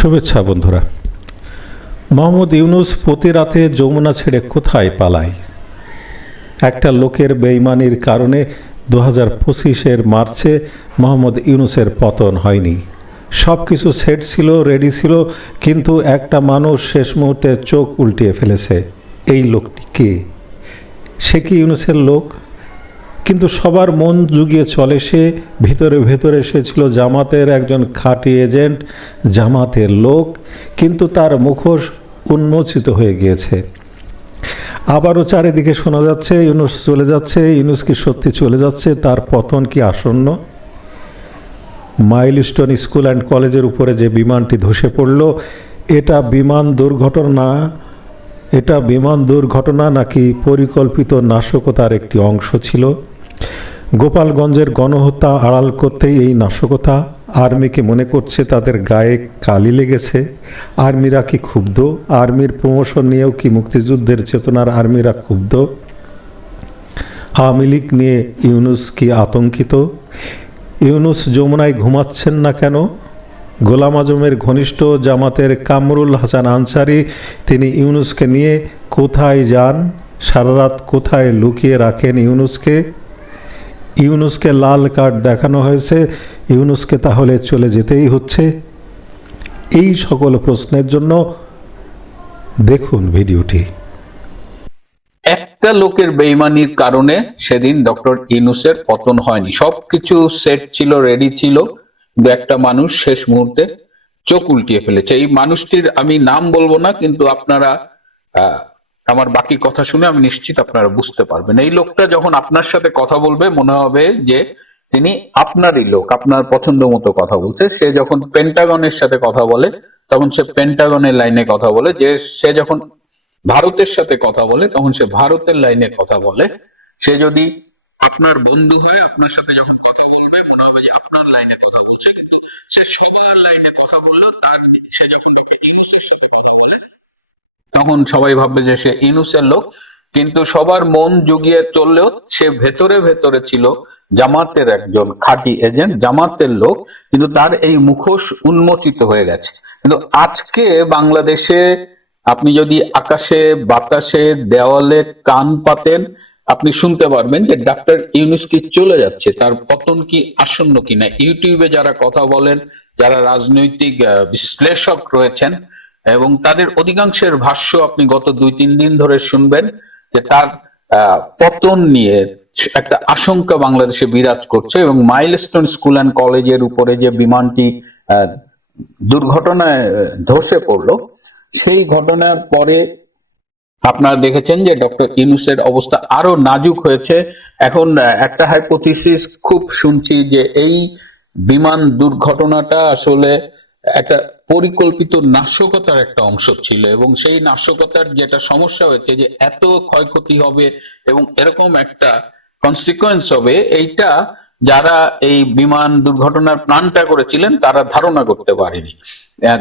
শুভেচ্ছা বন্ধুরা। মোহাম্মদ ইউনুস প্রতি রাতে যমুনা ছেড়ে কোথায় পালায়? একটা লোকের বেইমানির কারণে 2025-এর মার্চে মোহাম্মদ ইউনুসের পতন হয়নি। সব কিছু সেট ছিল, রেডি ছিল, কিন্তু একটা মানুষ শেষ মুহূর্তে চোখ উল্টিয়ে ফেলেছে। এই লোকটি কে? সে কি ইউনুসের লোক? কিন্তু সবার মন জুগিয়ে চলে সে। ভিতরে ভেতরে সে ছিল জামাতের একজন খাঁটি এজেন্ট, জামাতের লোক, কিন্তু তার মুখোশ উন্মোচিত হয়ে গিয়েছে। আবারও চারিদিকে শোনা যাচ্ছে ইউনুস চলে যাচ্ছে। ইউনুস কি সত্যি চলে যাচ্ছে? তার পতন কি আসন্ন? মাইলস্টোন স্কুল অ্যান্ড কলেজের উপরে যে বিমানটি ধসে পড়ল, এটা বিমান দুর্ঘটনা নাকি পরিকল্পিত নাশকতার একটি অংশ ছিল? গোপালগঞ্জের গণহত্যা আড়াল করতেই এই নাশকতা। আর্মিকে মনে করছে তাদের গায়ে কালি লেগেছে। আর্মিরা কি ক্ষুব্ধ? আর্মির প্রমোশন নিয়েও কি মুক্তিযুদ্ধের চেতনার আর্মিরা ক্ষুব্ধ? আওয়ামী লীগ নিয়ে ইউনুস কি আতঙ্কিত? ইউনুস যমুনায় ঘুমাচ্ছেন না কেন? গোলাম আজমের ঘনিষ্ঠ জামাতের কামরুল হাসান আনসারি, তিনি ইউনুসকে নিয়ে কোথায় যান? সারা রাত কোথায় লুকিয়ে রাখেন ইউনুসকে? ইউনুসকে লাল কার্ড দেখানো হয়েছে, ইউনুসকে তাহলে চলে যেতেই হচ্ছে? এই সকল প্রশ্নের জন্য দেখুন ভিডিওটি। একটা লোকের বেইমানির কারণে সেদিন ডক্টর ইউনূসের পতন হয়নি। সবকিছু সেট ছিল, রেডি ছিল, কিন্তু একটা মানুষ শেষ মুহূর্তে চোখ উল্টিয়ে ফেলেছে। এই মানুষটির আমি নাম বলবো না, কিন্তু আপনারা আমার বাকি কথা শুনে আমি নিশ্চিত আপনারা বুঝতে পারবেন। এই লোকটা যখন আপনার সাথে কথা বলবে মনে হবে যে তিনি আপনারই লোক, আপনার পছন্দ মতো কথা বলছে। সে যখন পেন্টাগনের সাথে কথা বলে তখন সে পেন্টাগনের লাইনে কথা বলে, যে সে যখন ভারতের সাথে কথা বলে তখন সে ভারতের লাইনে কথা বলে। সে যদি আপনার বন্ধু হয়ে আপনার সাথে যখন কথা বলবে মনে হবে যে আপনার লাইনে কথা বলছে, কিন্তু সে সবার লাইনে কথা বললেও সে যখন ইউনূসের সাথে কথা বলে তখন সবাই ভাববে যে সে ইউনূসের লোক। কিন্তু সবার মন জুগিয়ে চললেও সে ভেতরে ভেতরে ছিল জামাতের একজন খাঁটি এজেন্ট, জামাতের লোক, কিন্তু তার এই মুখোশ উন্মোচিত হয়ে গেছে। কিন্তু আজকে বাংলাদেশে আপনি যদি আকাশে বাতাসে দেওয়ালে কান পাতেন আপনি শুনতে পারবেন যে ডাক্তার ইউনূস কি চলে যাচ্ছে, তার পতন কি আসন্ন কিনা। ইউটিউবে যারা কথা বলেন, যারা রাজনৈতিক বিশ্লেষক রয়েছেন, এবং তাদের অধিকাংশের ভাষ্য আপনি গত 2-3 দিন ধরে শুনবেন যে তার পতন নিয়ে একটা আশঙ্কা বাংলাদেশে বিরাজ করছে। এবং মাইলস্টোন স্কুল অ্যান্ড কলেজের উপরে যে বিমানটি দুর্ঘটনায় ধসে পড়লো, সেই ঘটনার পরে আপনারা দেখেছেন যে ডক্টর ইউনূসের অবস্থা আরো নাজুক হয়েছে। এখন একটা হাইপোথিসিস খুব শুনছি যে এই বিমান দুর্ঘটনাটা আসলে একটা পরিকল্পিত নাশকতার একটা অংশ ছিল, এবং সেই নাশকতার যেটা সমস্যা হয়েছে যে এত ক্ষয়ক্ষতি হবে এবং এরকম একটা কনসিকোয়েন্স হবে, এইটা যারা এই বিমান দুর্ঘটনার প্ল্যানটা করেছিলেন তারা ধারণা করতে পারেনি।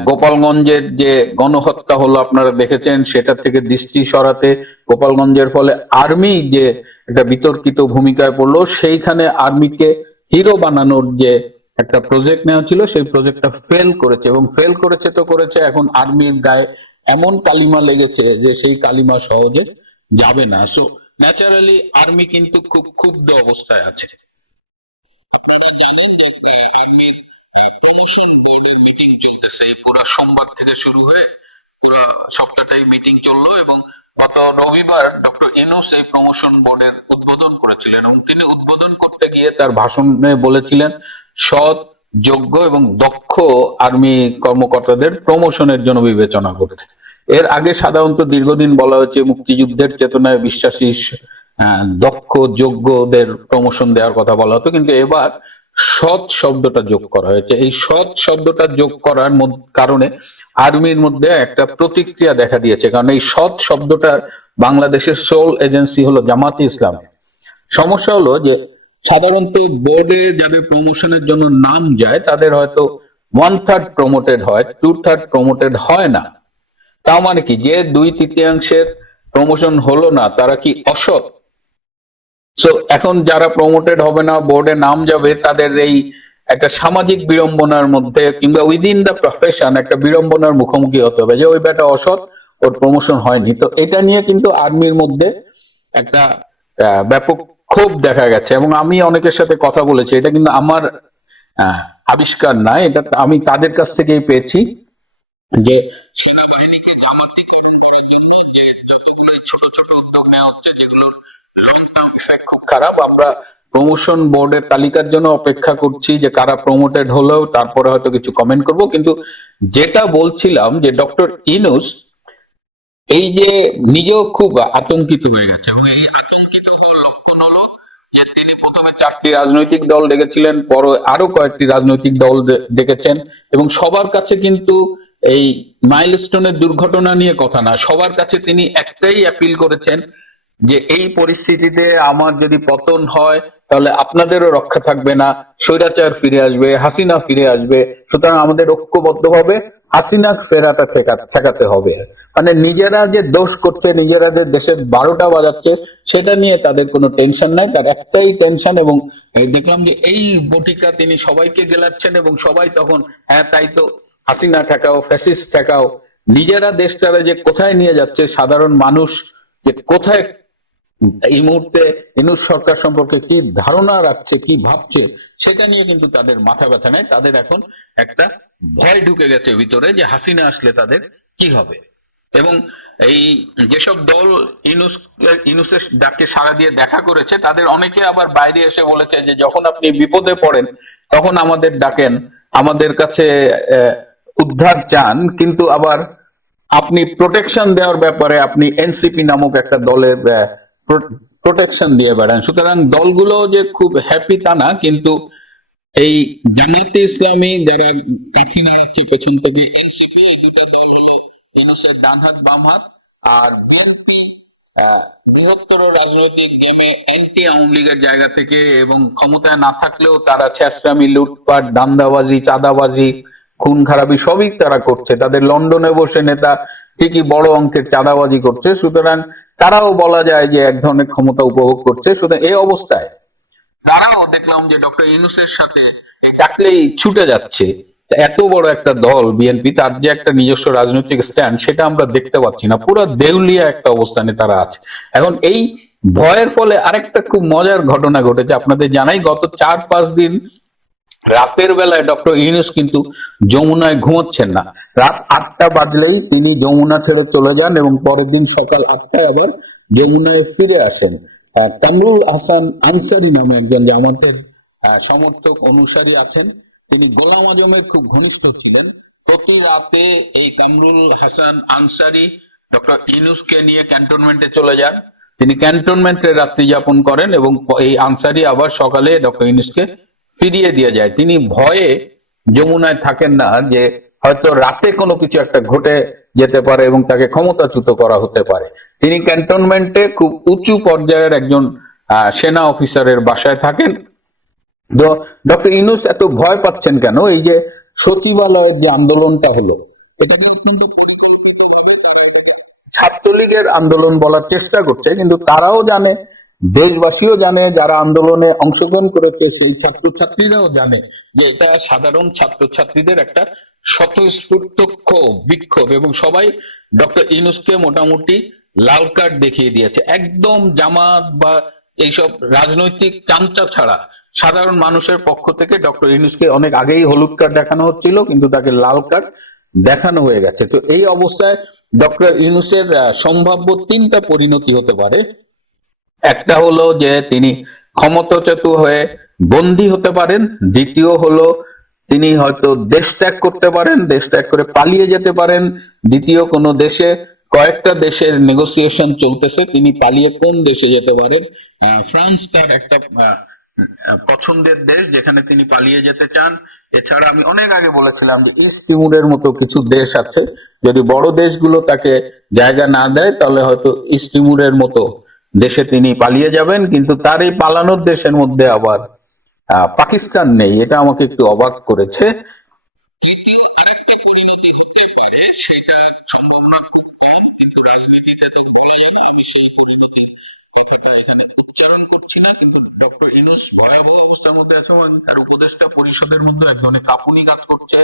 গোপালগঞ্জের যে গণহত্যা হলো আপনারা দেখেছেন, সেটা থেকে দৃষ্টি সরাতে গোপালগঞ্জের ফলে আর্মি যে একটা বিতর্কিত ভূমিকায় পড়লো, সেইখানে আর্মিকে হিরো বানানোর যে একটা প্রজেক্ট নেওয়া ছিল সেই প্রজেক্টটা ফেল করেছে, এবং ফেল করেছে তো করেছে, এখন আর্মির গায়ে এমন কালিমা লেগেছে যে সেই কালিমা সহজে যাবে না। সো ন্যাচারালি আর্মি কিন্তু খুব ক্ষুব্ধ অবস্থায় আছে। আপনারা জানেন যে আর্মির প্রমোশন বোর্ডের মিটিং চলতেছে, পুরো সোমবার থেকে শুরু হয়ে পুরো সপ্তাহটাই মিটিং চললো, এবং গত রবিবার ডক্টর ইউনূস এই প্রমোশন বোর্ডের উদ্বোধন করেছিলেন, এবং তিনি উদ্বোধন করতে গিয়ে তার ভাষণে বলেছিলেন সৎ, যোগ্য এবং দক্ষ আর্মি কর্মকর্তাদের প্রমোশনের জন্য বিবেচনা করতে। এর আগে সাধারণত দীর্ঘদিন বলা হয়েছে মুক্তিযুদ্ধের চেতনায় বিশ্বাসী দক্ষ যোগ্যদের প্রমোশন দেওয়ার কথা বলা হতো, কিন্তু এবার সৎ শব্দটা যোগ করা হয়েছে। এই সৎ শব্দটা যোগ করার কারণে আর্মির মধ্যে একটা প্রতিক্রিয়া দেখা দিয়েছে, কারণ এই সৎ শব্দটার বাংলাদেশের সোল এজেন্সি হলো জামাতে ইসলামী। সমস্যা হলো যে সাধারণত বোর্ডে যাদের প্রমোশনের জন্য নাম যায় তাদের হয়তো 1/3 প্রমোটেড হয়, 2/3 প্রমোটেড হয় না। তাও মানে কি, যে 2/3 প্রমোশন হলো না তারা কি অসৎ? সো এখন যারা প্রমোটেড হবে না, বোর্ডে নাম যাবে, তাদের এই একটা সামাজিক বিড়ম্বনার মধ্যে কিংবা উইদিন দ্য প্রফেশন একটা বিড়ম্বনার মুখোমুখি হতে হবে যে ওই ব্যাটা অসৎ, ওর প্রমোশন হয়নি। তো এটা নিয়ে কিন্তু আর্মির মধ্যে একটা ব্যাপক ক্ষোভ দেখা গেছে, এবং আমি অনেকের সাথে কথা বলেছি, এটা কিন্তু আমার আহ, আবিষ্কার না, এটা আমি তাদের কাছ থেকেই পেয়েছি যে সেনাবাহিনীকে জামাতিকরণ করার জন্য যে যতগুলো ছোট ছোট উদ্যোগ নেওয়া হচ্ছে যেগুলোর লং টার্ম ইফেক্ট খুব খারাপ। আমরা প্রমোশন বোর্ডের তালিকার জন্য অপেক্ষা করছি যে কারা প্রমোটেড হলেও তারপরে হয়তো কিছু কমেন্ট করব। কিন্তু যেটা বলছিলাম যে ডক্টর ইনুস এই যে নিজেও খুব আতঙ্কিত হয়ে গেছে, এবং এই আতঙ্কিত হওয়ার লক্ষণ হলো যে তিনি প্রথমে 4টি রাজনৈতিক দল ডেকেছিলেন, পরে আরো কয়েকটি রাজনৈতিক দল ডেকেছেন, এবং সবার কাছে কিন্তু এই মাইলস্টোনের দুর্ঘটনা নিয়ে কথা না, সবার কাছে তিনি একটাই অ্যাপিল করেছেন যে এই পরিস্থিতিতে আমার যদি পতন হয় তাহলে আপনাদেরও রক্ষা থাকবে না, স্বৈরাচার ফিরে আসবে, হাসিনা ফিরে আসবে, সুতরাং আমাদের ঐক্যবদ্ধভাবে হাসিনা ফেরাটা ঠেকাতে হবে। মানে নিজেরা যে দোষ করছে, নিজেরা যে দেশের 12টা বাজাচ্ছে, সেটা নিয়ে তাদের কোনো টেনশন নাই, তার একটাই টেনশন। এবং এই দেখলাম যে এই বটিকা তিনি সবাইকে গেলাচ্ছেন, এবং সবাই তখন হ্যাঁ তাই তো, হাসিনা ঠেকাও, ফ্যাসিস্ট ঠেকাও। নিজেরা দেশটারে যে কোথায় নিয়ে যাচ্ছে, সাধারণ মানুষ যে কোথায় এই মুহূর্তে ইউনূস সরকার সম্পর্কে কি ধারণা রাখছে, কি ভাবছে, সেটা নিয়ে কিন্তু তাদের মাথা ব্যথা নেই। তাদের এখন একটা ভয় ঢুকে গেছে ভিতরে যে হাসিনা আসলে তাদের কি হবে। এবং এই যেসব দল ইউনূসের ডাকে সাড়া দিয়ে দেখা করেছে, তাদের অনেকে আবার বাইরে এসে বলেছে যে যখন আপনি বিপদে পড়েন তখন আমাদের ডাকেন, আমাদের কাছে উদ্ধার চান, কিন্তু আবার আপনি প্রোটেকশন দেওয়ার ব্যাপারে আপনি এনসিপি নামক একটা দলের প্রোটেকশন দিয়ে বেড়ান। সুতরাং দলগুলো যে খুব হ্যাপি তা না, কিন্তু এই জামাতে ইসলামী যারা কাঠি নাড়াচ্ছে পেছন থেকে, এনসিপি, এই দুটা দল হলো ইউনূসের ডান হাত বাম হাত। আর বিএনপি বৃহত্তর রাজনৈতিক গেমে অ্যান্টি আওয়ামী লীগের জায়গা থেকে, এবং ক্ষমতায় না থাকলেও তারা ছেঁচড়ামি, লুটপাট, দান্দাবাজি, চাঁদাবাজি, খুন খারাপি সবই তারা করছে। তাদের লন্ডনে বসে নেতা ঠিকই বড় অঙ্কের চাঁদাবাজি করছে, সুতরাং তারাও বলা যায় যে এক ধরনের ক্ষমতা উপভোগ করছে। সুতরাং এই অবস্থায় তারাও দেখলাম যে ডক্টর ইউনূসের সাথে ডাকলেই ছুটে যাচ্ছে। এত বড় একটা দল বিএনপি, তার যে একটা নিজস্ব রাজনৈতিক স্ট্যান্ড সেটা আমরা দেখতে পাচ্ছি না, পুরো দেউলিয়া একটা অবস্থানে তারা আছে। এখন এই ভয়ের ফলে আরেকটা খুব মজার ঘটনা ঘটেছে, আপনাদের জানাই গত 4-5 দিন রাতের বেলায় ডক্টর ইউনূস কিন্তু যমুনায় ঘুমোচ্ছেন না। রাত 8টা বাজলেই তিনি যমুনা ছেড়ে চলে যান, এবং পরের দিন সকাল 8টায় আবার যমুনায় ফিরে আসেন। কামরুল হাসান আনসারী নামে একজন জামাতের সমর্থক অনুসারী আছেন, তিনি গোলাম আজমের খুব ঘনিষ্ঠ ছিলেন। প্রতি রাতে এই কামরুল হাসান আনসারী ডক্টর ইউনূসকে নিয়ে ক্যান্টনমেন্টে চলে যান, তিনি ক্যান্টনমেন্টে রাত্রি যাপন করেন, এবং এই আনসারী আবার সকালে ডক্টর ইউনূসকে ফিরিয়ে দিয়ে যায়। তিনি ভয়ে যমুনায় থাকেন না যে হয়তো রাতে কোনো কিছু একটা ঘটে যেতে পারে এবং তাকে ক্ষমতাচ্যুত করা হতে পারে। তিনি ক্যান্টনমেন্টে খুব উঁচু পর্যায়ের একজন সেনা অফিসারের বাসায় থাকেন। ডক্টর ইউনূস এত ভয় পাচ্ছেন কেন? এই যে সচিবালয়ের যে আন্দোলনটা হলো, এটাকে অত্যন্ত পরিকল্পিতভাবে তারা এটাকে ছাত্রলীগের আন্দোলন বলার চেষ্টা করছে, কিন্তু তারাও জানে, দেশবাসীও জানে, যারা আন্দোলনে অংশগ্রহণ করেছে সেই ছাত্রছাত্রীরাও জানে যে এটা সাধারণ ছাত্রছাত্রীদের একটা স্বতঃস্ফূর্ত বিক্ষোভ, এবং সবাই ডক্টর ইউনূসকে মোটামুটি লাল কার্ড দেখিয়ে দিয়েছে। একদম জামাত বা এইসব রাজনৈতিক চামচা ছাড়া সাধারণ মানুষের পক্ষ থেকে ডক্টর ইউনূসকে অনেক আগেই হলুদ কার্ড দেখানো হচ্ছিল, কিন্তু তাকে লাল কার্ড দেখানো হয়ে গেছে। তো এই অবস্থায় ডক্টর ইউনূসের সম্ভাব্য 3টা পরিণতি হতে পারে। একটা হলো যে তিনি ক্ষমতাচ্যুত হয়ে বন্দী হতে পারেন, দ্বিতীয় হলো তিনি হয়তো দেশ ত্যাগ করতে পারেন, দেশ ত্যাগ করে পালিয়ে যেতে পারেন, দ্বিতীয় কোনো দেশে, কয়েকটা দেশের নেগোসিয়েশন চলতেছে, তিনি পালিয়ে কোন দেশে যেতে পারেন। ফ্রান্স তার একটা পছন্দের দেশ যেখানে তিনি পালিয়ে যেতে চান। এছাড়া আমি অনেক আগে বলেছিলাম যে ইস্ট তিমুরের মতো কিছু দেশ আছে, যদি বড় দেশগুলো তাকে জায়গা না দেয় তাহলে হয়তো ইস্ট তিমুরের মতো দেশে তিনি পালিয়ে যাবেন। কিন্তু তার এই পালানোর দেশের মধ্যে আবার পাকিস্তান নেই, এটা আমাকে একটু অবাক করেছে। আরেকটা পরিণতি হতে পারে, সেটা সম্ভাবনা খুব কম, কিন্তু রাজনীতিতে তো বলা যায় না, আমি সেই পরিণতি কথাটা এখানে উচ্চারণ করছি না, কিন্তু ডক্টর ইউনূস ভয়াবহ অবস্থার মধ্যে আছে এবং তার উপদেষ্টা পরিষদের মধ্যে এক ধরনের কাঁপুনি কাজ করছে।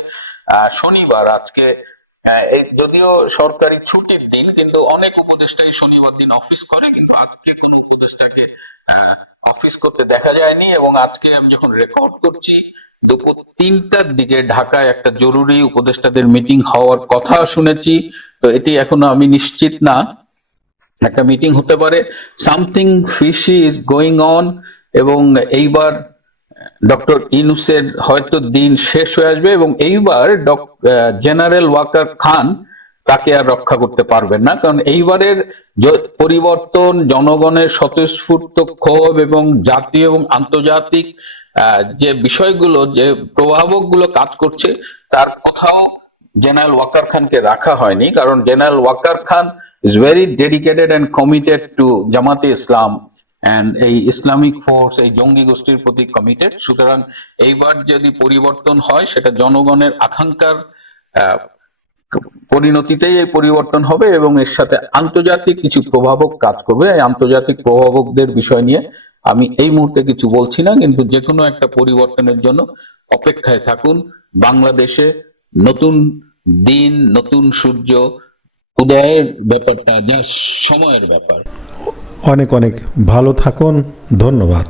শনিবার আজকে যদিও সরকারি ছুটির দিন, কিন্তু অনেক উপদেষ্টাই শনিবার দিন অফিস করে, কিন্তু আজকে কোনো উপদেষ্টাকে অফিস করতে দেখা যায়নি। এবং আজকে আমি যখন রেকর্ড করছি দুপুর 3টার দিকে ঢাকায় একটা জরুরি উপদেষ্টাদের মিটিং হওয়ার কথা শুনেছি। তো এটি এখনো আমি নিশ্চিত না, একটা মিটিং হতে পারে, something fishy is going on. এবং এইবার ডক্টর ইউনূসের হয়তো দিন শেষ হয়ে আসবে এবং এইবার জেনারেল ওয়াকার খান তাকে আর রক্ষা করতে পারবেন না, কারণ এইবারের পরিবর্তন, জনগণের স্বতঃস্ফূর্ত ক্ষোভ এবং জাতীয় এবং আন্তর্জাতিক যে বিষয়গুলো, যে প্রভাবক গুলো কাজ করছে, তার কথাও জেনারেল ওয়াকার খানকে রাখা হয়নি, কারণ general Waqar Khan is very dedicated and committed to Jamaat Islam and এই ইসলামিক ফোর্স, এই জঙ্গি গোষ্ঠীর প্রতি কমিটেড। সুতরাং এইবার যদি পরিবর্তন হয় সেটা জনগণের আকাঙ্ক্ষার পরিণতিতেই এই পরিবর্তন হবে এবং এর সাথে আন্তর্জাতিক কিছু প্রভাবক কাজ করবে। এই আন্তর্জাতিক প্রভাবকদের বিষয় নিয়ে আমি এই মুহূর্তে কিছু বলছি না, কিন্তু যে কোনো একটা পরিবর্তনের জন্য অপেক্ষায় থাকুন। বাংলাদেশে নতুন দিন, নতুন সূর্য উদয়ের ব্যাপারটা যা সময়ের ব্যাপার। অনেক অনেক ভালো থাকুন, ধন্যবাদ।